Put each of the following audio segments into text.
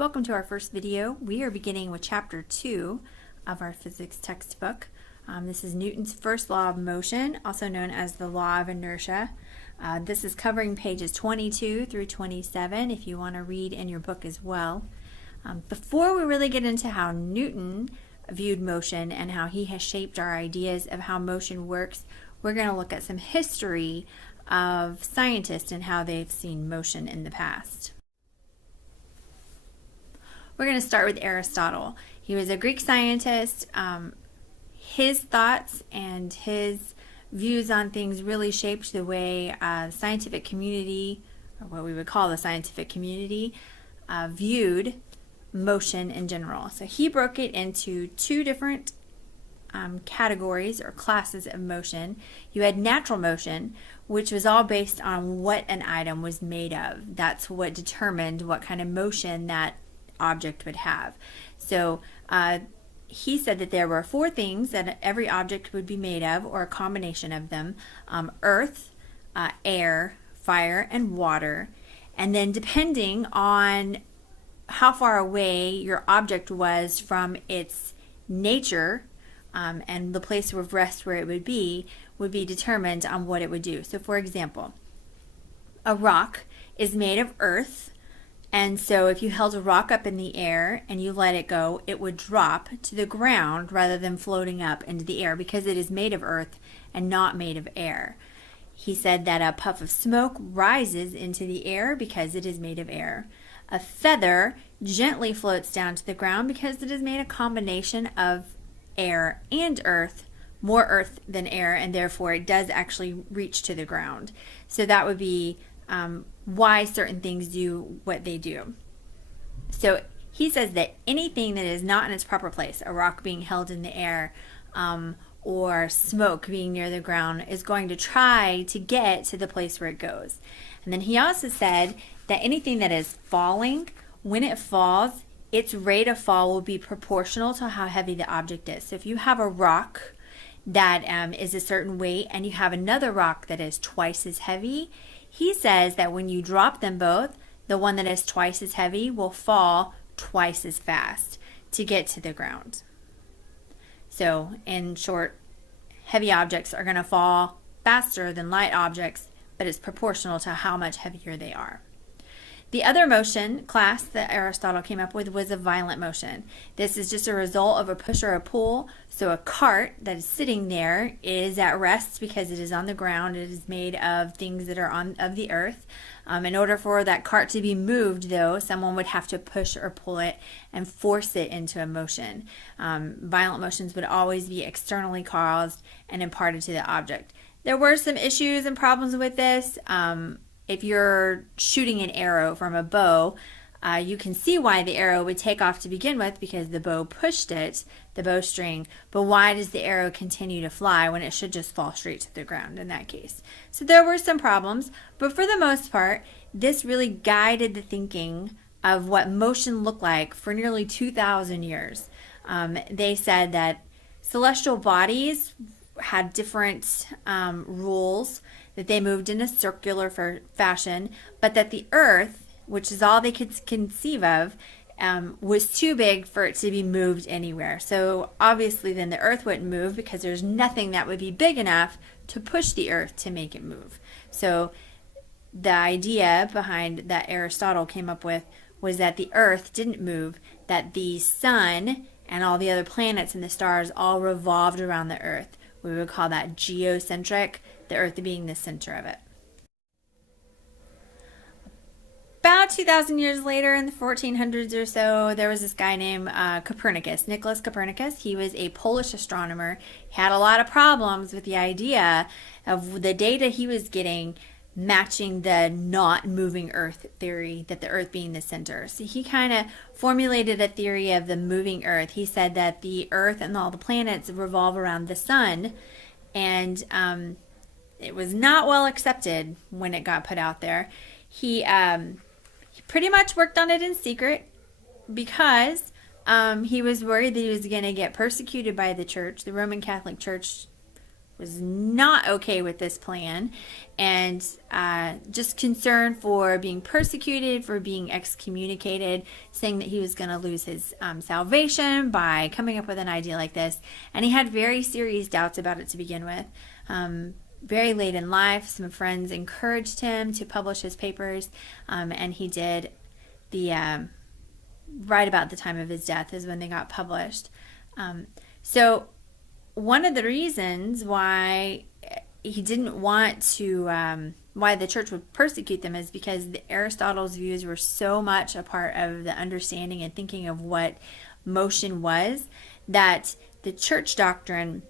Welcome to our first video. We are beginning with chapter 2 of our physics textbook. This is Newton's first law of motion, also known as the law of inertia. This is covering pages 22 through 27 if you want to read in your book as well. Before we really get into how Newton viewed motion and how he has shaped our ideas of how motion works, we're going to look at some history of scientists and how they've seen motion in the past. We're going to start with Aristotle. He was a Greek scientist. His thoughts and his views on things really shaped the way the scientific community, or what we would call the scientific community, viewed motion in general. So he broke it into two different categories or classes of motion. You had natural motion, which was all based on what an item was made of. That's what determined what kind of motion that object would have. So he said that there were four things that every object would be made of, or a combination of them: earth, air, fire, and water. And then depending on how far away your object was from its nature and the place of rest where it would be determined on what it would do. So for example, a rock is made of earth. And so if you held a rock up in the air and you let it go, it would drop to the ground rather than floating up into the air because it is made of earth and not made of air. He said that a puff of smoke rises into the air because it is made of air. A feather gently floats down to the ground because it is made a combination of air and earth, more earth than air, and therefore it does actually reach to the ground. So that would be why certain things do what they do. So he says that anything that is not in its proper place, a rock being held in the air, or smoke being near the ground, is going to try to get to the place where it goes. And then he also said that anything that is falling, when it falls, its rate of fall will be proportional to how heavy the object is. So if you have a rock that is a certain weight and you have another rock that is twice as heavy, he says that when you drop them both, the one that is twice as heavy will fall twice as fast to get to the ground. So in short, heavy objects are going to fall faster than light objects, but it's proportional to how much heavier they are. The other motion class that Aristotle came up with was a violent motion. This is just a result of a push or a pull. So a cart that is sitting there is at rest because it is on the ground. It is made of things that are of the earth. In order for that cart to be moved, though, someone would have to push or pull it and force it into a motion. Violent motions would always be externally caused and imparted to the object. There were some issues and problems with this. If you're shooting an arrow from a bow, you can see why the arrow would take off to begin with because the bow pushed it, the bowstring, but why does the arrow continue to fly when it should just fall straight to the ground in that case? So there were some problems, but for the most part, this really guided the thinking of what motion looked like for nearly 2,000 years. They said that celestial bodies had different rules, that they moved in a circular fashion, but that the earth, which is all they could conceive of, was too big for it to be moved anywhere. So obviously then the earth wouldn't move because there's nothing that would be big enough to push the earth to make it move. So the idea behind that Aristotle came up with was that the earth didn't move, that the sun and all the other planets and the stars all revolved around the earth. We would call that geocentric, the earth being the center of it. About 2,000 years later, in the 1400s or so, there was this guy named Copernicus, Nicholas Copernicus. He was a Polish astronomer. He had a lot of problems with the idea of the data he was getting matching the not moving earth theory, that the earth being the center. So he kind of formulated a theory of the moving earth. He said that the earth and all the planets revolve around the sun, and it was not well accepted when it got put out there. He pretty much worked on it in secret because he was worried that he was going to get persecuted by the church. The Roman Catholic Church was not okay with this plan, and just concerned for being persecuted, for being excommunicated, saying that he was going to lose his salvation by coming up with an idea like this. And he had very serious doubts about it to begin with. Very late in life, some friends encouraged him to publish his papers, and he did. The right about the time of his death is when they got published. So one of the reasons why he didn't want to, why the church would persecute them, is because Aristotle's views were so much a part of the understanding and thinking of what motion was, that the church doctrine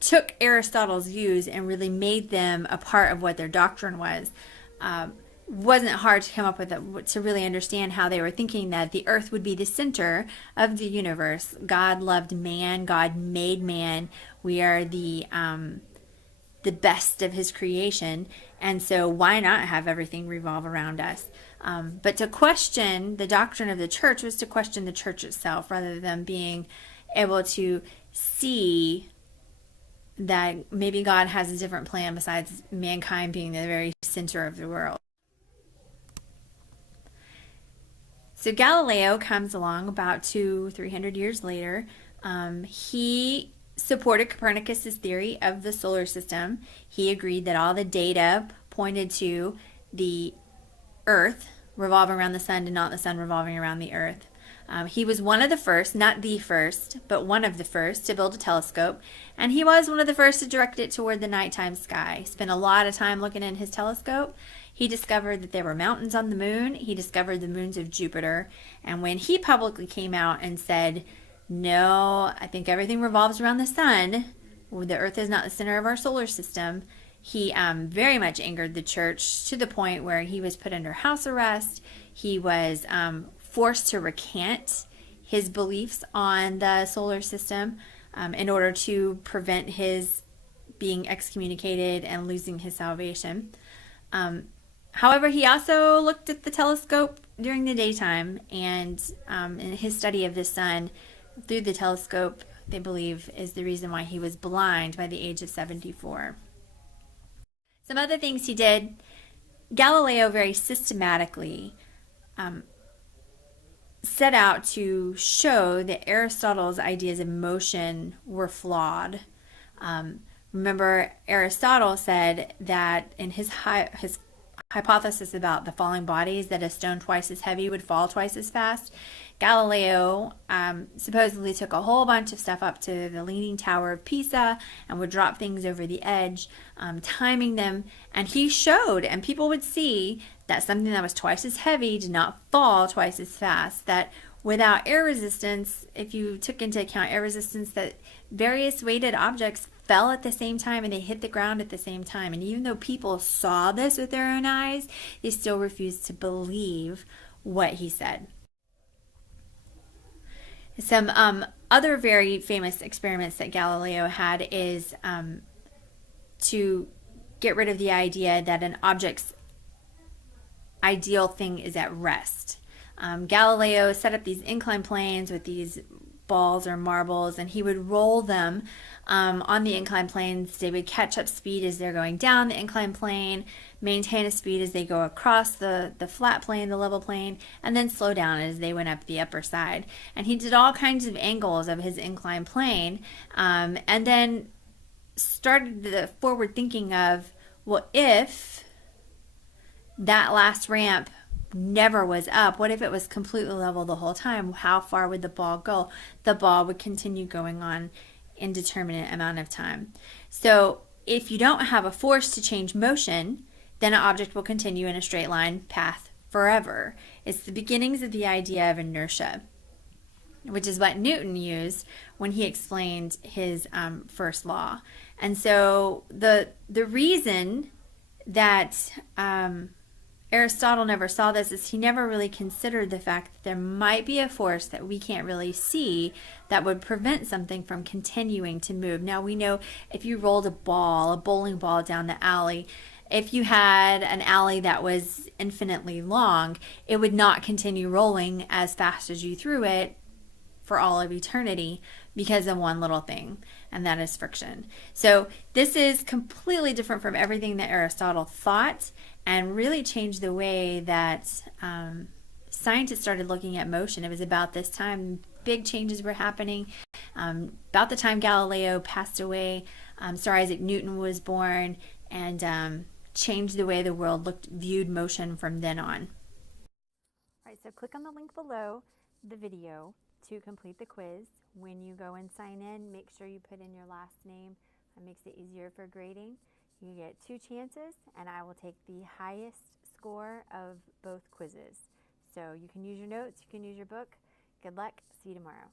took Aristotle's views and really made them a part of what their doctrine was. Wasn't hard to come up with it, to really understand how they were thinking that the earth would be the center of the universe. God loved man. God made man. We are the best of his creation. And so why not have everything revolve around us? But to question the doctrine of the church was to question the church itself, rather than being able to see that maybe God has a different plan besides mankind being the very center of the world. So Galileo comes along about 200-300 years later. He supported Copernicus's theory of the solar system. He agreed that all the data pointed to the Earth revolving around the sun and not the sun revolving around the Earth. He was one of the first, not the first, but one of the first to build a telescope. And he was one of the first to direct it toward the nighttime sky. He spent a lot of time looking in his telescope. He discovered that there were mountains on the moon. He discovered the moons of Jupiter. And when he publicly came out and said, no, I think everything revolves around the sun, the Earth is not the center of our solar system, he very much angered the church, to the point where he was put under house arrest. He was forced to recant his beliefs on the solar system in order to prevent his being excommunicated and losing his salvation. However, he also looked at the telescope during the daytime, and in his study of the sun through the telescope, they believe, is the reason why he was blind by the age of 74. Some other things he did: Galileo very systematically set out to show that Aristotle's ideas of motion were flawed. Remember, Aristotle said that in his hypothesis about the falling bodies, that a stone twice as heavy would fall twice as fast. Galileo supposedly took a whole bunch of stuff up to the Leaning Tower of Pisa and would drop things over the edge, timing them. And he showed, and people would see, that something that was twice as heavy did not fall twice as fast. That without air resistance, if you took into account air resistance, that various weighted objects fell at the same time and they hit the ground at the same time. And even though people saw this with their own eyes, they still refused to believe what he said. Some other very famous experiments that Galileo had is to get rid of the idea that an object's ideal thing is at rest. Galileo set up these inclined planes with these balls or marbles, and he would roll them on the inclined planes. They would catch up speed as they're going down the inclined plane, maintain a speed as they go across the flat plane, the level plane, and then slow down as they went up the upper side. And he did all kinds of angles of his inclined plane, and then started the forward thinking of, well, if that last ramp never was up, what if it was completely level the whole time? How far would the ball go? The ball would continue going on indeterminate amount of time. So if you don't have a force to change motion, then an object will continue in a straight line path forever. It's the beginnings of the idea of inertia, which is what Newton used when he explained his first law. And so the reason that Aristotle never saw this is he never really considered the fact that there might be a force that we can't really see that would prevent something from continuing to move. Now, we know if you rolled a bowling ball down the alley, if you had an alley that was infinitely long, it would not continue rolling as fast as you threw it for all of eternity because of one little thing, and that is friction. So this is completely different from everything that Aristotle thought, and really changed the way that scientists started looking at motion. It was about this time big changes were happening. About the time Galileo passed away, Sir Isaac Newton was born, and changed the way the world viewed motion from then on. All right, so click on the link below the video to complete the quiz. When you go and sign in, make sure you put in your last name. It makes it easier for grading. You get 2 chances, and I will take the highest score of both quizzes. So you can use your notes, you can use your book. Good luck. See you tomorrow.